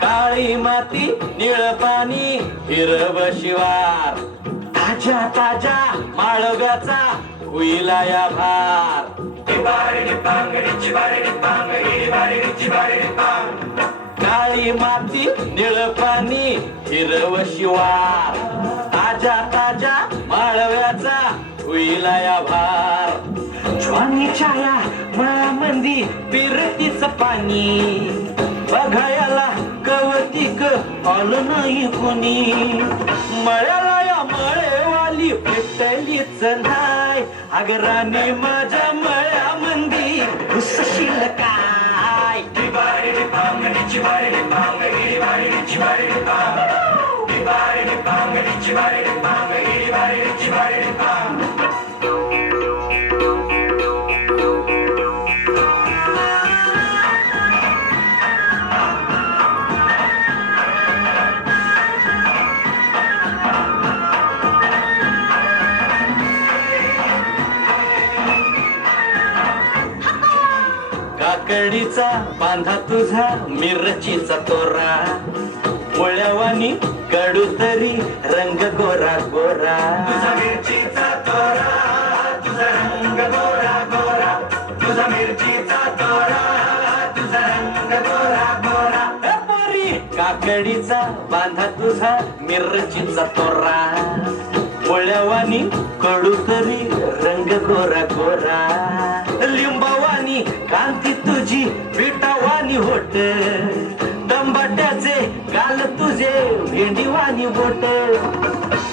काळी माती निळ पाणी हिरव शिवार ताज्या ताज्या माळव्याचा होईला या भार काळी माती निळ पाणी हिरव शिवार ताज्या ताज्या माळव्याचा होईला या भार ज्वानीच्या या मळामंदी पिरतीच पाणी बघायला गवतिक आलं नाही कोणी मळ्याला या मळेवाली पेटलीच नाही अगराने माझ्या मळ्यामंदी घुसशील काय काकडीचा बांधा तुझा मिरचीचा तोरा पोळ्यावानी कडू तरी रंग गोरा गोरा तुझा मिरचीचा तोरा तुझा रंग गोरा गोरा तुझा मिरचीचा तोरा तुझा रंग गोरा गोरा पोरी काकडीचा बांधा तुझा मिरचीचा तोरा पोळ्यावानी कडू तरी रंग गोरा गोरा लिंबावानी कांती तुझी पिठावानी होट दंबाट्याचे गाल तुझे भेंडीवानी बोट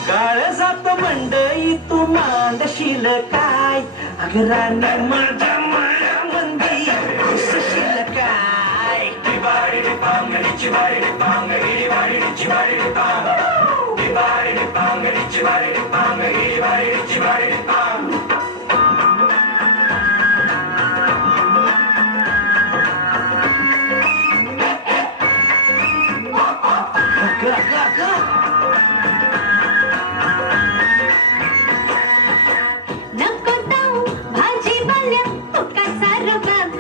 काळ जात मंडई तू मांडशील काय अगराने माझ्या मळ्यामंदी घुसशील काय नको जाऊ भाजीवाल्या तुका सारं बाब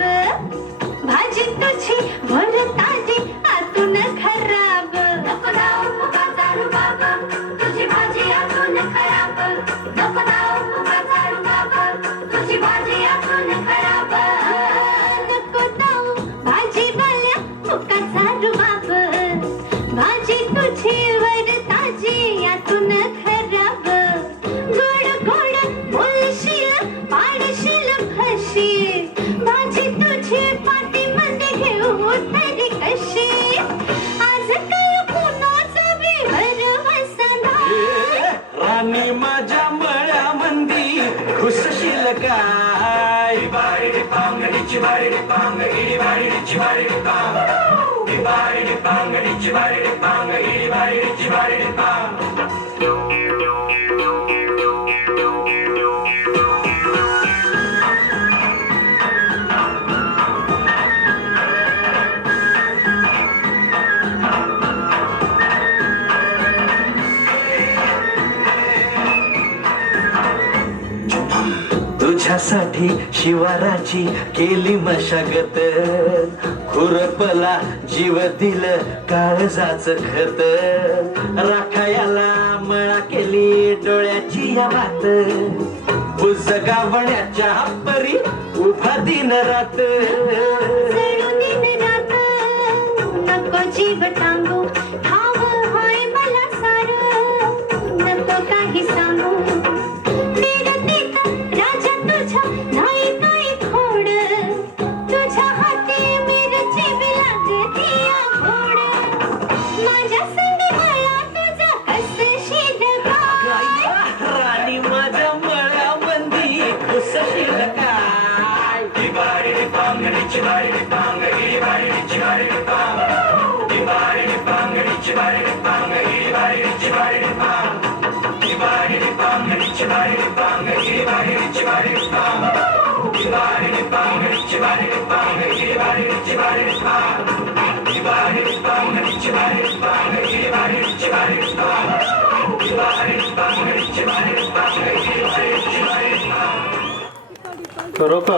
भाजी तुझी भर ताजी आतून खराब नको जाऊ तुका सारं बाब तुझी भाजी आतून खराब नको जाऊ तुका सारं बाब तुझी भाजी आतून खराब नको जाऊ भाजीवाल्या तुका सारं बाब भाजी तुझी वर ताजी आतून खराब गोड गोड बोलशील पाडशील फशी भाजी तुझी पाठीमध्ये घेऊ तरी कशी आज काय कुणाचा विवर वसना राणी माझ्या मळ्यामंदी घुसशील काय तुझ्यासाठी शिवाराची केली मशागत खुरपला जीव दिलं काळजाच खत राखायला मळा केली डोळ्याची या बात गावण्याच्या परी उभा दिन रात जळू दिन रात नको जीव टांगू ठाव होय मला सारं नको काही सांगू मिरतीत राजा तुझ्या नाही काही खोड तुझ्या हाती मिरची लागती आघोड माझ्या संग मला तुझा कसशील काय राणी माझ्या मळ्यामंदी घुसशील काय खरोखर